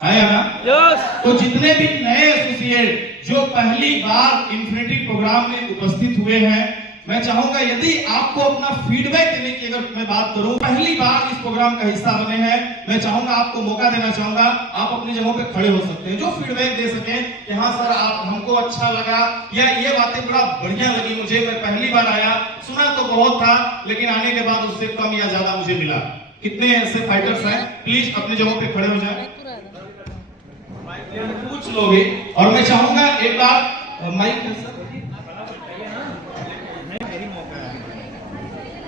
है ना? तो जितने भी नए एसोसिएट जो पहली बार इन्फिनिटी प्रोग्राम में उपस्थित हुए हैं, मैं चाहूंगा यदि आपको अपना फीडबैक देने की अगर मैं बात करूं, पहली बार इस प्रोग्राम का हिस्सा बने हैं, मैं चाहूंगा आपको मौका देना चाहूंगा, आप अपनी जगहों पे खड़े हो सकते हैं, जो फीडबैक दे सकें कि हाँ सर आप हमको अच्छा लगा या ये बातें बड़ा बढ़िया लगी मुझे, मैं पहली बार आया, सुना तो बहुत था लेकिन आने के बाद उससे कम या ज्यादा मुझे मिला। कितने ऐसे फाइटर्स हैं? प्लीज अपनी जगहों पे खड़े हो जाएं। कुछ लोग हैं और मैं चाहूंगा एक बार माइक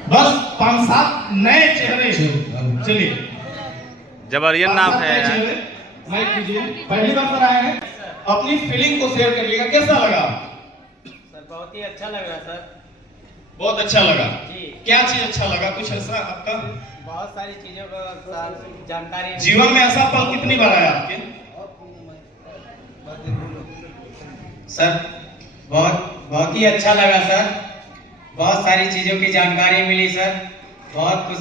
बस 5-7 नए चेहरे। चलिए जबरदस्त नाम है। माइक कीजिए। पहली बार सर आए हैं, अपनी फीलिंग को शेयर करिएगा, कैसा लगा? सर बहुत ही अच्छा लग रहा सर। बहुत अच्छा लगा जी। क्या चीज अच्छा लगा? कुछ ऐसा आपका? बहुत सारी चीजों का जानकारी। जीवन में ऐसा पल कितनी बार आया आपके? सर बहुत ही अच्छा लगा सर। बहुत सारी चीजों की जानकारी मिली सर। बहुत कुछ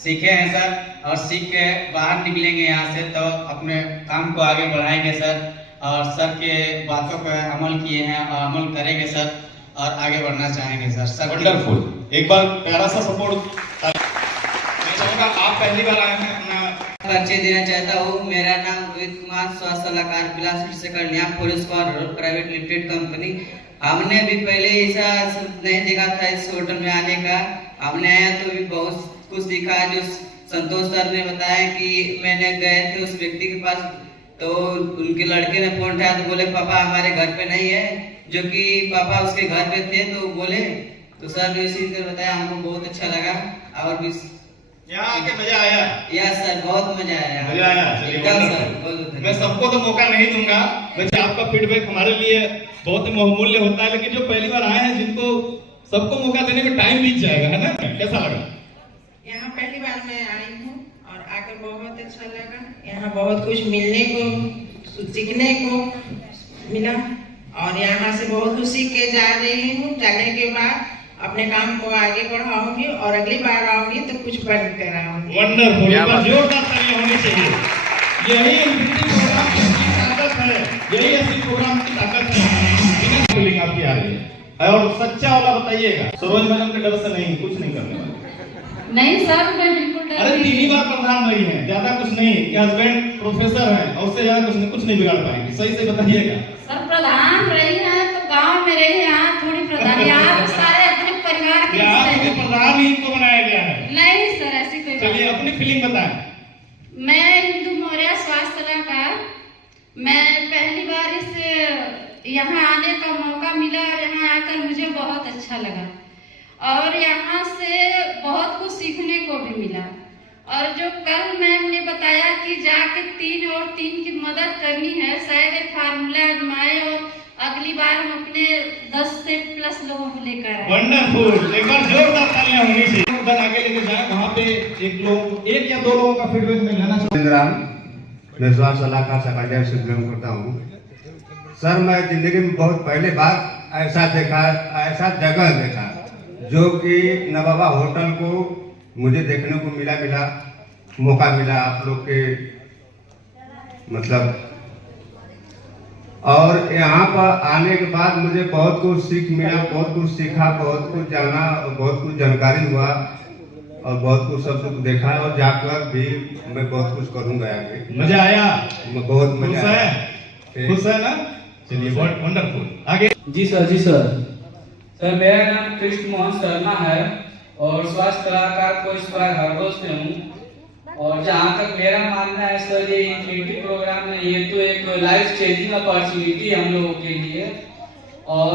सीखे हैं सर, और सीख के बाहर निकलेंगे यहाँ से तो अपने काम को आगे बढ़ाएंगे सर, और सर के बातों पर अमल किए हैं और अमल करेंगे सर, और आगे बढ़ना चाहेंगे सर। वंडरफुल। एक बार प्यारा सा सपोर्ट। मैं चाहूंगा आप पहली बार आए हैं, अपना परिचय देना चाहता हूँ। मेरा नाम रोहित कुमार, स्वास्थ्य सलाहकार बिलासपुर से कल्याण फॉरेस्ट प्राइवेट लिमिटेड कंपनी। हमने भी पहले ऐसा नहीं देखा था इस होटल में आने का। हमने आया तो भी बहुत कुछ सीखा। जो संतोष सर ने बताया कि मैंने गए थे उस व्यक्ति के पास, तो उनके लड़के ने फोन उठाया तो बोले पापा हमारे घर पे नहीं है, जो कि पापा उसके घर पे थे। तो बोले तो सर ने इसी तरह बताया, हमको बहुत अच्छा लगा और भी यहाँ आके मजा आया। यस सर, बहुत मजा आया। मजा आया। चलिए मैं सबको तो मौका नहीं दूंगा, वैसे आपका फीडबैक हमारे लिए बहुत ही बहुमूल्य होता है, लेकिन जो पहली बार आए हैं जिनको सबको मौका देने में टाइम बीत जाएगा, है ना? कैसा लगा? यहाँ पहली बार मैं आई हूँ और आकर बहुत अच्छा लगा। यहाँ बहुत कुछ मिलने को सीखने को मिला और यहाँ से बहुत कुछ सीख के जा रही हूँ। जाने के बाद अपने काम को आगे बढ़ाऊंगी और अगली बार आऊंगी तो कुछ बन कर आऊंगी। वंडरफुल। जोरदार तालियां होनी चाहिए। यही इन्फिनिटी प्रोग्राम की ताकत है, यही ऐसी प्रोग्राम की ताकत है। फीलिंग आपकी आ रही है और सच्चा वाला बताइएगा, सरोज मैडम के डर से नहीं, कुछ नहीं करने वाले। नहीं सर, मैं बिल्कुल डर अरे नहीं। 3 ही बार प्रधान रही हैं, ज्यादा कुछ नहीं कि हस्बैंड प्रोफेसर हैं और उससे ज्यादा कुछ नहीं बिगाड़ पाएंगे। सही से बताइएगा। सर प्रधान रही है तो गांव में रही, यहाँ थोड़ी प्रधान, यहाँ सारे अपने परिवार के आपके प्रधान ही इनको बनाया गया है। नहीं सर, ऐसी कोई बात चलिए अपनी फीलिंग बताएं। मैं इंदु मौर्य, स्वास्थ्य सलाहकार। मैं पहली बार इस यहाँ आने का मौका मिला और यहाँ आकर मुझे बहुत अच्छा लगा और यहाँ से बहुत कुछ सीखने को भी मिला। और जो कल मैम ने बताया कि जाके 3 और 3 की मदद करनी है, शायद एक फार्मूला आजमाए और अगली बार हम अपने 10 से प्लस लोगों को लेकर आए। वंडरफुल। एक बार जोरदार तालियां होनी चाहिए। उधर आगे लेके जाए, वहाँ पे एक या 2 लोगों का फीडबैक मैं लेना चाहूँगा। मैं स्वास्थ्य सलाहकार कल्याण से बिलोंग करता हूँ। सर मैं जिंदगी में बहुत पहले बार ऐसा जगह देखा जो कि नवाबा होटल को मुझे देखने को मौका मिला आप लोग के मतलब, और यहाँ पर आने के बाद मुझे बहुत कुछ सीख मिला, बहुत कुछ सीखा, बहुत कुछ जाना, बहुत कुछ जानकारी हुआ और बहुत कुछ सब कुछ देखा और जाकर भी मैं बहुत कुछ करूँगा आगे। मजा आया? बहुत मजा आया। खुश है ना? चलिए वंडरफुल। आगे। जी सर। सर मेरा नाम कृष्ण मोहन शर्मा है और स्वास्थ्य सलाहकार पोस्ट हरदोई से हूँ। और जहाँ तक मेरा मानना है सर, ये इन्फिनिटी प्रोग्राम में ये तो एक लाइफ चेंजिंग अपॉर्चुनिटी है हम लोगों के लिए। और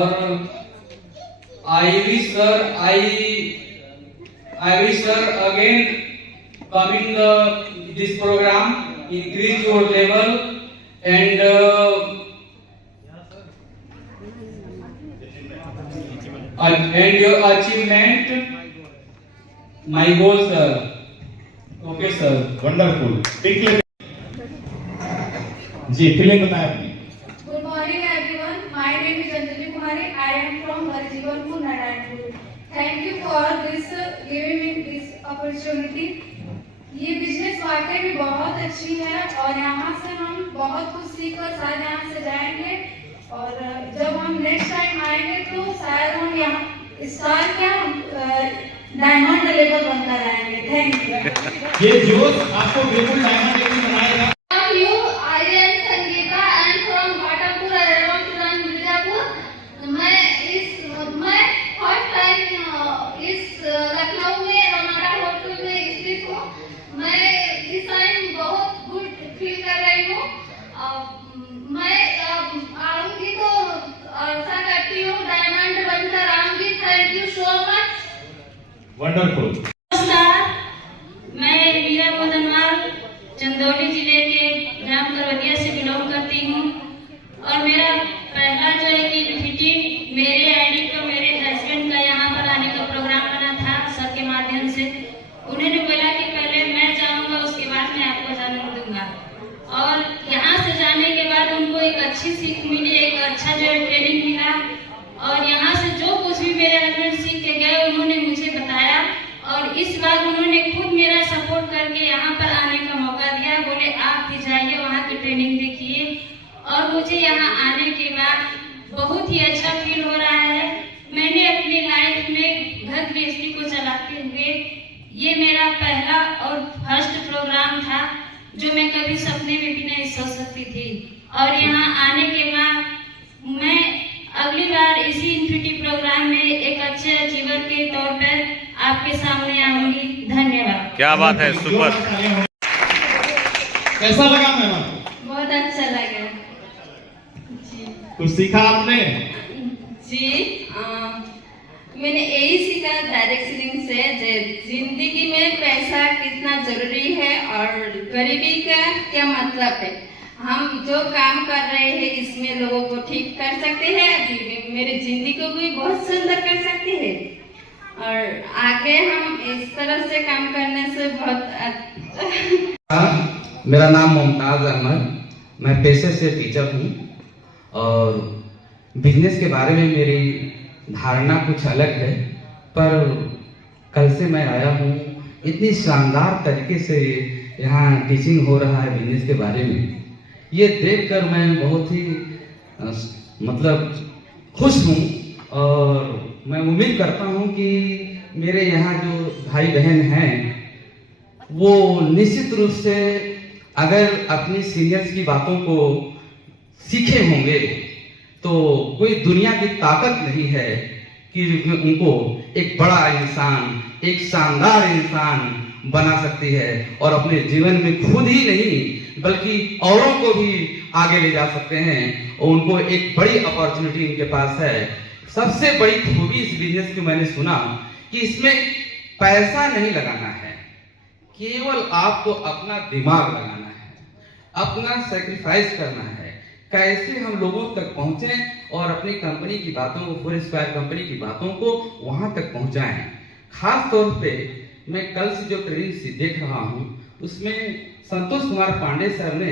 आई wish sir again coming this program, increase your level and your achievement, my goal sir. Okay sir. Wonderful. जी फीलिंग बताएं अपनी। Good morning everyone. My name is Anjali Kumari. I am from Harjivanpur, Narayanpur. Thank you for this giving me this opportunity. ये business वाकई भी बहुत अच्छी है और यहाँ से हम बहुत कुछ सीख कर शायद यहाँ से जाएंगे और जब हम नेक्स्ट टाइम आएंगे तो शायद हम यहाँ स्टार क्या डायमंड लेवल बनता रहेंगे। Thank you. ये जोश आपको बिल्कुल डायमंड लेवल बनाएगा। I am Sangeeta and from Bhattampur, Aravampuram, Mirzapur. मैं फर्स्ट टाइम इस लखनऊ में रमाडा होटल में स्थित हूँ। मैं इस टाइम बहुत गुड फील कर रही हूँ। मैं आऊंगी तो आशा करती हूँ डायमंड बनकर आऊंगी। Thank you so much. Wonderful. नमस्कार, मैं मीरा मदनवाल चंदौली जिले के ग्राम करवतिया से बिलोंग करती हूँ और मेरा पहला जो है कि विजिटिंग मेरे आईडी का मेरे हस्बैंड का यहाँ पर आने का प्रोग्राम बना था सर के माध्यम से। उन्होंने बोला कि पहले मैं जाऊँगा उसके बाद मैं आपको जाने दूंगा और यहाँ से जाने के बाद उनको एक अच्छी सीख मिली, एक अच्छा जो है ट्रेनिंग मिला और यहाँ से जो कुछ भी मेरे हस्बैंड सीख के गए उन्होंने मुझे बताया और इस बार उन्होंने खुद मेरा सपोर्ट करके यहाँ पर आने का मौका दिया। बोले आप भी जाइए वहाँ की ट्रेनिंग देखिए और मुझे यहाँ आने के बाद बहुत ही अच्छा फील हो रहा है। मैंने अपनी लाइफ में घर गृहस्थी को चलाते हुए ये मेरा पहला और फर्स्ट प्रोग्राम था जो मैं कभी सपने में भी नहीं सोच सकती थी और यहाँ आने के बाद मैं अगली बार इसी इन्फिनिटी प्रोग्राम में एक अच्छे अचीवर के तौर पर आपके सामने आऊंगी। धन्यवाद। क्या बात है, सुपर। कैसा लगा मेहमान? बहुत अच्छा लगा जी। कुछ सीखा आपने? जी मैंने यही सीखा डायरेक्ट सेलिंग से जिंदगी में पैसा कितना जरूरी है और गरीबी का क्या मतलब है। हम जो काम कर रहे हैं इसमें लोगों को ठीक कर सकते हैं, मेरी जिंदगी को भी बहुत सुंदर कर सकते हैं और आगे हम इस तरह से काम करने से बहुत मेरा नाम मुमताज अहमद, मैं पेशे से टीचर हूँ और बिजनेस के बारे में मेरी धारणा कुछ अलग है, पर कल से मैं आया हूँ। इतनी शानदार तरीके से यहाँ टीचिंग हो रहा है बिजनेस के बारे में, ये देखकर मैं बहुत ही मतलब खुश हूँ और मैं उम्मीद करता हूँ कि मेरे यहाँ जो भाई बहन हैं वो निश्चित रूप से अगर अपनी सीनियर्स की बातों को सीखे होंगे तो कोई दुनिया की ताकत नहीं है कि उनको एक बड़ा इंसान, एक शानदार इंसान बना सकती है और अपने जीवन में खुद ही नहीं बल्कि औरों को भी आगे ले जा सकते हैं और उनको एक बड़ी अपॉर्चुनिटी इनके पास है। सबसे बड़ी खूबी इस बिजनेस की मैंने सुना कि इसमें पैसा नहीं लगाना है, केवल आपको अपना दिमाग लगाना है, अपना सैक्रिफाइस करना है। कैसे हम लोगों तक पहुंचे और अपनी कंपनी की बातों को, फुल स्क्वायर कंपनी की बातों को वहां तक पहुंचाएं। खास तौर पे मैं कल से जो ट्रेनिंग देख रहा हूं उसमें संतोष कुमार पांडे सर ने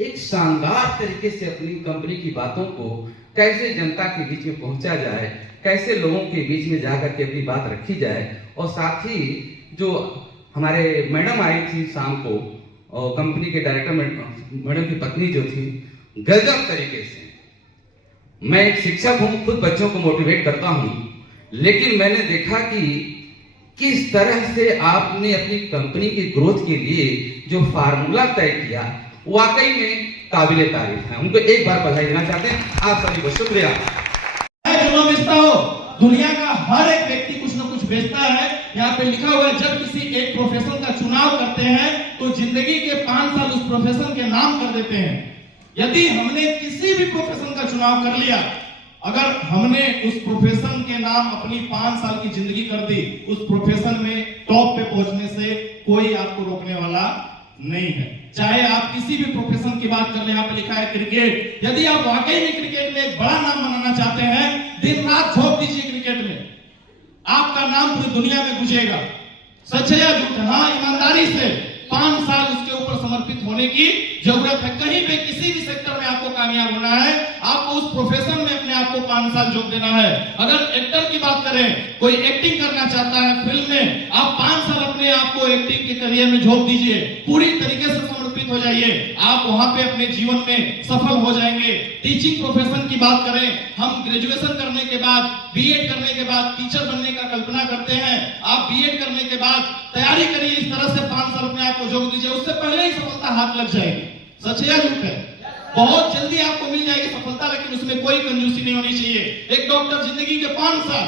एक शानदार तरीके से अपनी कंपनी की बातों को कैसे जनता के बीच में पहुंचा जाए, कैसे लोगों के बीच में जाकर के अपनी बात रखी जाए और साथ ही जो हमारे मैडम आई थी शाम को और कंपनी के डायरेक्टर मैडम की पत्नी जो थी, गजब तरीके से। मैं एक शिक्षक हूं, खुद बच्चों को मोटिवेट करता हूं, लेकिन मैंने देखा कि किस तरह से आपने अपनी कंपनी की ग्रोथ के लिए जो फार्मूला तय किया वाकई में काबिले तारीफ है। उनको एक बार बधाई देना चाहते हैं। आप सभी को शुक्रिया। जो बेचता हो, दुनिया का हर एक व्यक्ति कुछ न कुछ बेचता है। यहाँ पे लिखा हुआ है जब किसी एक प्रोफेशन का चुनाव करते हैं तो जिंदगी के 5 साल उस प्रोफेशन के नाम कर देते हैं। यदि हमने किसी भी प्रोफेशन का चुनाव कर लिया, अगर हमने उस प्रोफेशन के नाम अपनी 5 साल की जिंदगी कर दी, उस प्रोफेशन में टॉप पे पहुंचने से कोई आपको रोकने वाला नहीं है। चाहे आप किसी भी प्रोफेशन की बात कर ले, यहाँ पे लिखा है क्रिकेट। यदि आप वाकई में क्रिकेट में एक बड़ा नाम बनाना चाहते हैं, दिन रात झोंक दीजिए क्रिकेट में, आपका नाम पूरी दुनिया में गुंजेगा। सच है या झूठ? हाँ, ईमानदारी से 5 साल उसके ऊपर समर्पित होने की जरूरत है। कहीं पे किसी भी सेक्टर में आपको कामयाब होना है, आपको उस प्रोफेशन में अपने आप को 5 साल झोंक देना है। अगर एक्टर की बात करें, कोई एक्टिंग करना चाहता है फिल्म में, आप 5 साल अपने आप को एक्टिंग के करियर में झोंक दीजिए, पूरी तरीके से समर्पित हो जाइए, आप वहां पे अपने जीवन में सफल हो जाएंगे। टीचिंग प्रोफेशन की बात करें, हम ग्रेजुएशन करने के बाद, बीएड करने के बाद टीचर बनने का कल्पना करते हैं। आप बीएड करने के बाद तैयारी करिए, इस तरह से 5 साल अपने आप को झोंक दीजिए, उससे पहले ही सफलता हाथ लग जाएगी। सच है या झूठ है? बहुत जल्दी आपको मिल जाएगी सफलता, लेकिन उसमें कोई कंजूसी नहीं होनी चाहिए। एक डॉक्टर जिंदगी के 5 साल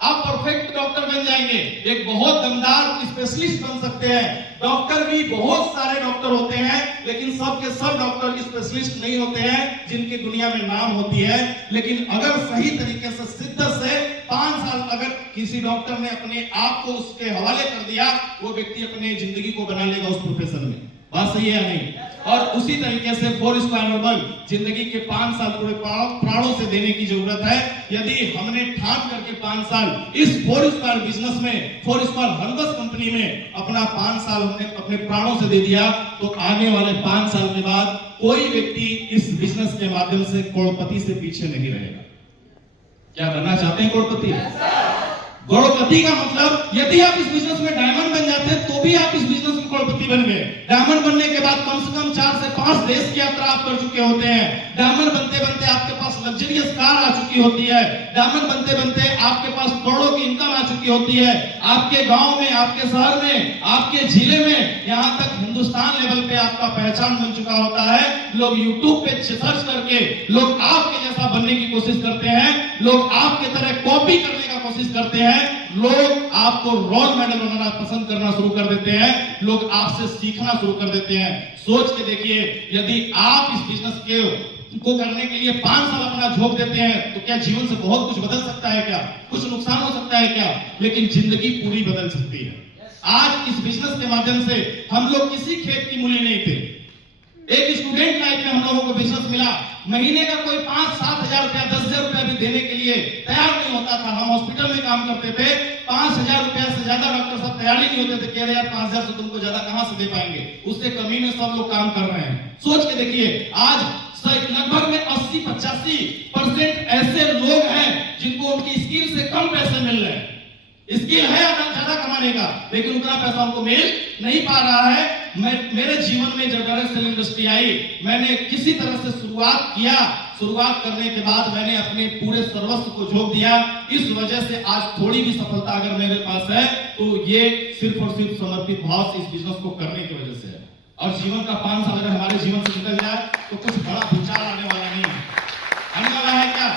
आप परफेक्ट डॉक्टर बन जाएंगे, एक बहुत दमदार स्पेशलिस्ट बन सकते हैं। डॉक्टर भी बहुत सारे डॉक्टर होते हैं, लेकिन सब के सब डॉक्टर स्पेशलिस्ट नहीं होते हैं जिनकी दुनिया में नाम होती है। लेकिन अगर सही तरीके से शिद्दत से 5 साल अगर किसी डॉक्टर ने अपने आप को उसके हवाले कर दिया, वो व्यक्ति अपने जिंदगी को बना लेगा उस प्रोफेशन में। बात सही है या नहीं? और उसी तरीके से 4 स्टार नॉर्मल जिंदगी के 5 साल पूरे प्राणों से देने की जरूरत है। यदि हमने ठान करके 5 साल इस 4 स्टार बिजनेस में, 4 स्टार हर्बस कंपनी में अपना 5 साल हमने अपने प्राणों से दे दिया, तो आने वाले 5 साल के बाद कोई व्यक्ति इस बिजनेस के माध्यम से करोड़पति से पीछे नहीं रहेगा। क्या बनना चाहते हैं करोड़पति? करोड़पति का मतलब, यदि आप इस बिजनेस में डायमंड बन जाते हैं तो भी आप इस बिजनेस में करोड़पति बन गए। डायमंड बनने के बाद कम से कम 4 से 5 देश की यात्रा आप कर चुके होते हैं। डायमंड बनते बनते आपके पास लग्जरियस कार आ चुकी होती है। डायमंड बनते बनते आपके पास करोड़ों की इनकम आ चुकी होती है। आपके गांव में, आपके शहर में, आपके जिले में, यहाँ तक हिंदुस्तान लेवल पे आपका पहचान बन चुका होता है। लोग यूट्यूब पे सर्च करके लोग आपके जैसा बनने की कोशिश करते हैं, लोग आपके तरह कॉपी करने का कोशिश करते हैं, लोग आपको रोल मॉडल बनाना पसंद करना शुरू कर देते हैं, लोग आपसे सीखना शुरू कर देते हैं। सोच के देखिए, यदि आप इस बिजनेस को करने के लिए 5 साल अपना झोंक देते हैं, तो क्या जीवन से बहुत कुछ बदल सकता है? क्या कुछ नुकसान हो सकता है? क्या? लेकिन जिंदगी पूरी बदल सकती है। आज इस बिजनेस के माध्यम से हम लोग किसी खेत की मूली नहीं थे। एक स्टूडेंट लाइफ में हम लोगों को बिजनेस मिला, महीने का कोई 5-7 हजार रुपया, 10 हजार रुपया भी देने के लिए तैयार नहीं होता था। हम हॉस्पिटल में काम करते थे, 5 हजार रुपया से ज्यादा डॉक्टर सब तैयार ही नहीं होते थे। कह रहे यार 5 हजार से तुमको ज्यादा कहां से दे पाएंगे, उससे कमी में सब लोग काम कर रहे हैं। सोच के देखिए, आज लगभग में 80-85% ऐसे लोग हैं जिनको उनकी स्किल से कम पैसे मिल रहे हैं। स्किल है ज्यादा कमाने का, लेकिन उतना पैसा उनको मिल नहीं पा रहा है। मेरे जीवन में जब डायरेक्ट सेल इंडस्ट्री आई, मैंने किसी तरह से शुरुआत किया। शुरुआत करने के बाद मैंने अपने पूरे सर्वस्व को झोंक दिया। इस वजह से आज थोड़ी भी सफलता अगर मेरे पास है, तो ये सिर्फ और सिर्फ समर्पित भाव से इस बिजनेस को करने की वजह से है। और जीवन का 5 साल अगर हमारे जीवन से निकल जाए, तो कुछ बड़ा भूचाल आने वाला नहीं है। आने वाला है क्या?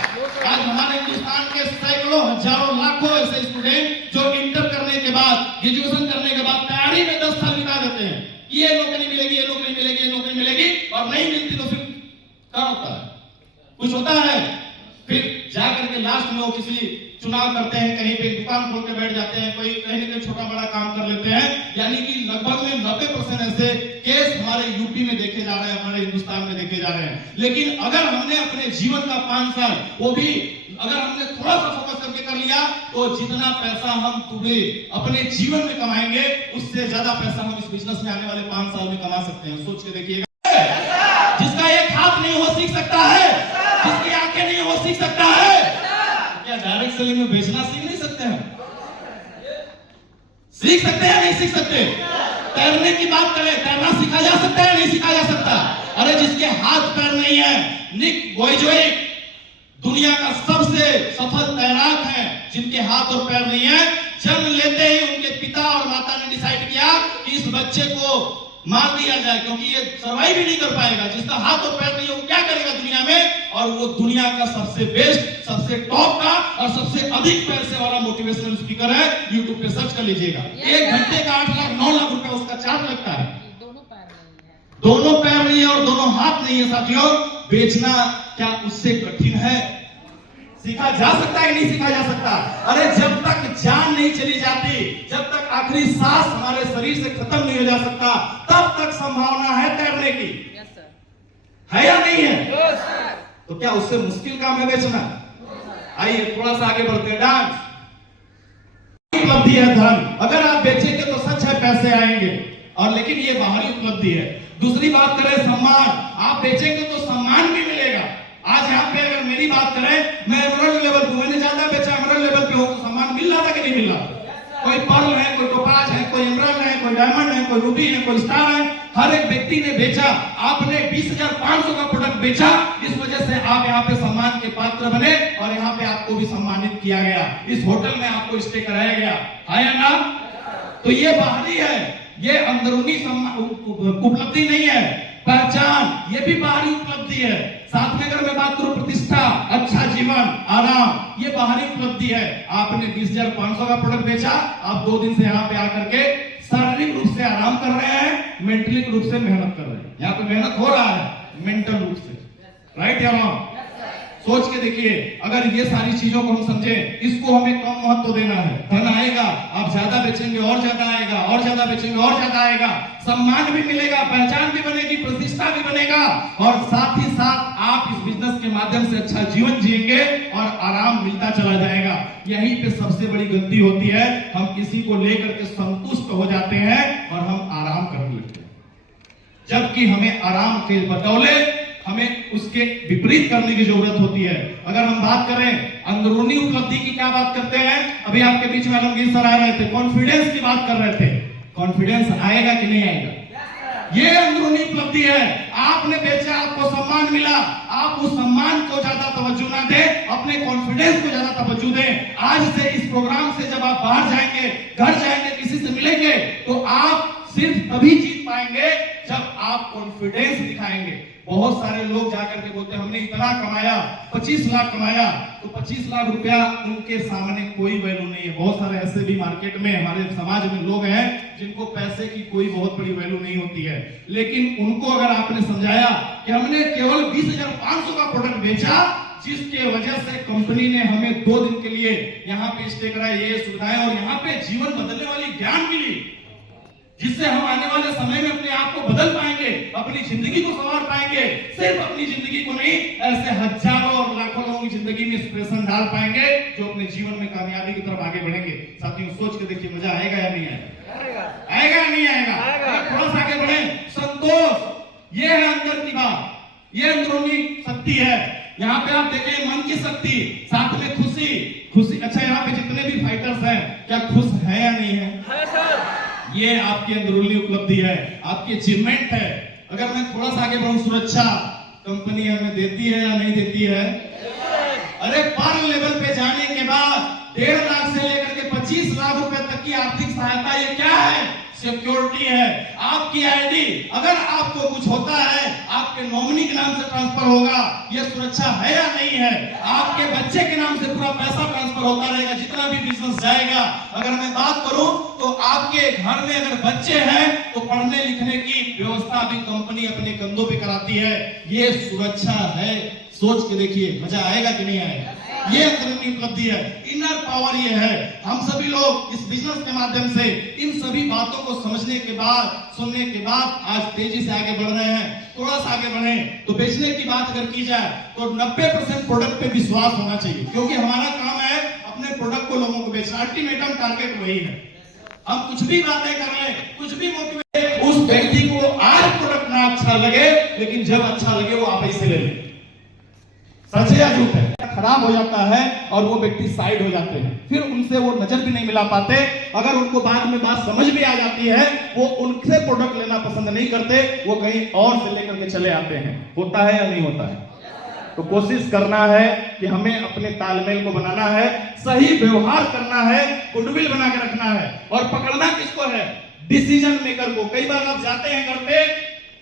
आज हमारे हिंदुस्तान के सैकड़ों, हजारों, लाखों ऐसे स्टूडेंट जो इंटर करने के बाद, ग्रेजुएशन करने के बाद तैयारी में 10 साल बिता देते हैं। ये नौकरी मिलेगी, ये नौकरी मिलेगी, ये नौकरी मिलेगी, और नहीं मिलती तो फिर क्या होता है? कुछ होता है? फिर जाकर के लास्ट में वो किसी चुनाव करते हैं, कहीं पे दुकान खोल के बैठ जाते हैं, कोई कहीं ना कहीं छोटा बड़ा काम कर लेते हैं। यानी कि लगभग में 90% ऐसे केस हमारे यूपी में देखे जा रहे हैं, हमारे हिंदुस्तान में देखे जा रहे हैं। लेकिन अगर हमने अपने जीवन का 5 साल, वो भी अगर हमने थोड़ा सा फोकस करके कर लिया, तो जितना पैसा हम पूरे अपने जीवन में कमाएंगे, उससे ज्यादा पैसा हम इस बिजनेस में आने वाले 5 साल में कमा सकते हैं। सोच के देखिएगा, जिसका एक हाथ नहीं हो सीख सकता है, जिसकी आंखें नहीं हो सीख सकता है। क्या डायरेक्ट सेलिंग में बेचना सीख नहीं सकते हैं? सीख सकते हैं, नहीं सीख सकते? तैरने की बात करें, तैरना सीखा जा सकता है, नहीं सीखा जा सकता? अरे जिसके हाथ पैर नहीं है, निक वोयजोविक दुनिया का सबसे सफल तैराक है, जिनके हाथ और पैर नहीं है। जन्म लेते ही उनके पिता और माता ने डिसाइड किया कि इस बच्चे को मार दिया जाए, क्योंकि ये सर्वाइव ही नहीं कर पाएगा। जिसका हाथ और पैर नहीं है, वो क्या करेगा दुनिया में? और वो दुनिया का सबसे बेस्ट, सबसे टॉप का और सबसे अधिक पैसे वाला मोटिवेशनल स्पीकर है। यूट्यूब पे सर्च कर लीजिएगा। 1 घंटे का 8 लाख 9 लाख रुपए उसका चार्ज लगता है। दोनों पैर नहीं है और दोनों हाथ नहीं है साथियों। बेचना क्या उससे कठिन है? सीखा जा सकता है, नहीं सीखा जा सकता? अरे जब तक जान नहीं चली जाती, जब तक आखिरी सांस हमारे शरीर से खत्म नहीं हो जा सकता, तब तक संभावना है तैरने की। है या नहीं है? तो क्या उससे मुश्किल काम है बेचना? आइए थोड़ा सा आगे बढ़ते हैं। डांस उपलब्धि है धर्म। अगर आप बेचेंगे तो सच है पैसे आएंगे। और लेकिन ये बाहरी उपलब्धि है। दूसरी बात करें सम्मान, आप बेचेंगे तो सम्मान भी मिलेगा। आज यहाँ पे अगर मेरी बात करें, मैं एमरल्ड लेवल पे, मैंने ज्यादा बेचा, एमरल्ड लेवल पे हो तो सम्मान मिल रहा था कि नहीं मिल रहा? कोई पर्ल है, कोई टोपाज है, कोई एमरल्ड है, कोई डायमंड है, कोई रूबी है, कोई स्टार है, हर एक व्यक्ति ने बेचा। आपने 20,500 का प्रोडक्ट बेचा, इस वजह से आप यहाँ पे सम्मान के पात्र बने और यहाँ पे आपको भी सम्मानित किया गया। इस होटल में आपको स्टे कराया गया है या ना? तो ये बाहरी है, ये अंदरूनी उपलब्धि नहीं है। पहचान, ये भी बाहरी उपलब्धि है। साथ में अगर मैं बात करूं प्रतिष्ठा, अच्छा जीवन, आराम, ये बाहरी उपलब्धि है। आपने 20,500 का प्रोडक्ट बेचा, आप 2 दिन से यहाँ पे आकर के शारीरिक रूप से आराम कर रहे हैं, मेंटली रूप से मेहनत कर रहे हैं। यहाँ पे मेहनत हो रहा है मेंटल रूप से, राइट या रॉन्ग? सोच के देखिए, अगर ये सारी चीजों को हम समझें, इसको हमें कम महत्व देना है। धन आएगा, आप ज्यादा बेचेंगे और ज्यादा आएगा, और ज्यादा बेचेंगे और ज्यादा आएगा, सम्मान भी मिलेगा, पहचान भी बनेगी, प्रतिष्ठा भी बनेगा, और साथ ही साथ आप इस बिजनेस के माध्यम से अच्छा जीवन जिएंगे और आराम मिलता चला जाएगा। यहीं पे सबसे बड़ी गलती होती है, हम किसी को लेकर के संतुष्ट हो जाते हैं और हम आराम करने लगते हैं, जबकि हमें आराम के बदौले हमें उसके विपरीत करने की जरूरत होती है। अगर हम बात करें अंदरूनी उपलब्धि की, क्या बात करते हैं? अभी आपके बीच में आलमगीर सर आ रहे थे, कॉन्फिडेंस की बात कर रहे थे। कॉन्फिडेंस आएगा कि नहीं आएगा? ये अंदरूनी उपलब्धि है। आपने बेचा, आपको सम्मान मिला, आप उस सम्मान को ज्यादा तवज्जो ना दें, अपने कॉन्फिडेंस को ज्यादा तवज्जो दें। आज से इस प्रोग्राम से जब आप बाहर जाएंगे, घर जाएंगे, किसी से मिलेंगे, तो आप सिर्फ तभी जीत पाएंगे जब आप कॉन्फिडेंस दिखाएंगे। बहुत सारे लोग जाकर के बोलते हैं हमने इतना कमाया, 25 लाख कमाया, तो 25 लाख रुपया उनके सामने कोई वैल्यू नहीं है। बहुत सारे ऐसे भी मार्केट में, हमारे समाज में लोग हैं जिनको पैसे की कोई बहुत बड़ी वैल्यू नहीं होती है, लेकिन उनको अगर आपने समझाया कि हमने केवल 20,500 का प्रोडक्ट बेचा, जिसके वजह से कंपनी ने हमें 2 दिन के लिए यहाँ पे स्टे कराया, ये सुविधाएं और यहाँ पे जीवन बदलने वाली ज्ञान मिली, जिससे हम आने वाले समय में अपने आप को बदल पाएंगे, अपनी जिंदगी को संवार पाएंगे। सिर्फ अपनी जिंदगी को नहीं, ऐसे हजारों और लाखों लोगों की जिंदगी में इंस्पिरेशन डाल पाएंगे जो अपने जीवन में कामयाबी की तरफ आगे बढ़ेंगे। साथियों, सोच के देखिए, मजा आएगा या नहीं आएगा? आएगा या नहीं आएगा? थोड़ा सा आगे बढ़े। संतोष, ये है अंदर की बात, ये अंदरूनी शक्ति है। यहाँ पे आप देखें मन की शक्ति, साथ में खुशी। अच्छा, यहाँ पे जितने भी फाइटर्स हैं, क्या खुश है या नहीं है? ये आपकी अंदरूनी उपलब्धि है, आपकी अचीवमेंट है। अगर मैं थोड़ा सा आगे बढ़ूं, सुरक्षा कंपनी हमें देती है या नहीं देती है? अरे पर लेवल पे जाने के बाद 1.5 लाख से लेकर के 25 लाख रुपए तक की आर्थिक सहायता, ये क्या है? सिक्योरिटी है। आपकी आईडी, अगर आपको कुछ होता है, आपके नॉमिनी के नाम से ट्रांसफर होगा, ये सुरक्षा है या नहीं है? आपके बच्चे के नाम से पूरा पैसा ट्रांसफर होता रहेगा, जितना भी बिजनेस जाएगा। अगर मैं बात करूं तो आपके घर में अगर बच्चे हैं तो पढ़ने लिखने की व्यवस्था भी कंपनी अपने कंधों पे कराती है। ये सुरक्षा है। सोच के देखिए, मजा आएगा कि नहीं आएगा? ये अंदरूनी उपलब्धि है, इनर पावर ये है। हम सभी लोग इस बिजनेस के माध्यम से इन सभी बातों को समझने के बाद, सुनने के बाद आज तेजी से आगे बढ़ रहे हैं। थोड़ा सा आगे बढ़े तो बेचने की बात अगर की जाए तो 90% प्रोडक्ट पे विश्वास होना चाहिए, क्योंकि हमारा काम है अपने प्रोडक्ट को लोगों को बेचना। अल्टीमेटम टारगेट वही है। हम कुछ भी बातें कर ले, कुछ भी मोटिवेट, उस व्यक्ति को आज प्रोडक्ट ना अच्छा लगे, लेकिन जब अच्छा लगे वो आप ऐसे ले लें। सच है या झूठ है? खराब हो जाता है और वो व्यक्ति साइड हो जाते हैं, फिर उनसे वो नजर भी नहीं मिला पाते। अगर उनको बाद में बात समझ भी आ जाती है, वो उनसे प्रोडक्ट लेना पसंद नहीं करते, वो कहीं और से लेकर के चले आते हैं। होता है या नहीं होता है? तो कोशिश करना है कि हमें अपने तालमेल को बनाना है, सही व्यवहार करना है, गुडविल बना के रखना है। और पकड़ना किसको है? डिसीजन मेकर को। कई बार आप जाते हैं घर पे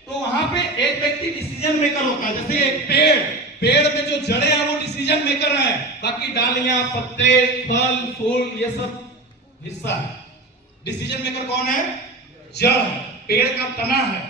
तो वहां पे एक व्यक्ति डिसीजन मेकर होता है। जैसे एक पेड़ में जो जड़ें हैं वो डिसीजन मेकर है, बाकी डालियां, पत्ते, फल, फूल, ये सब हिस्सा है। डिसीजन मेकर कौन है? जड़ है, पेड़ का तना है।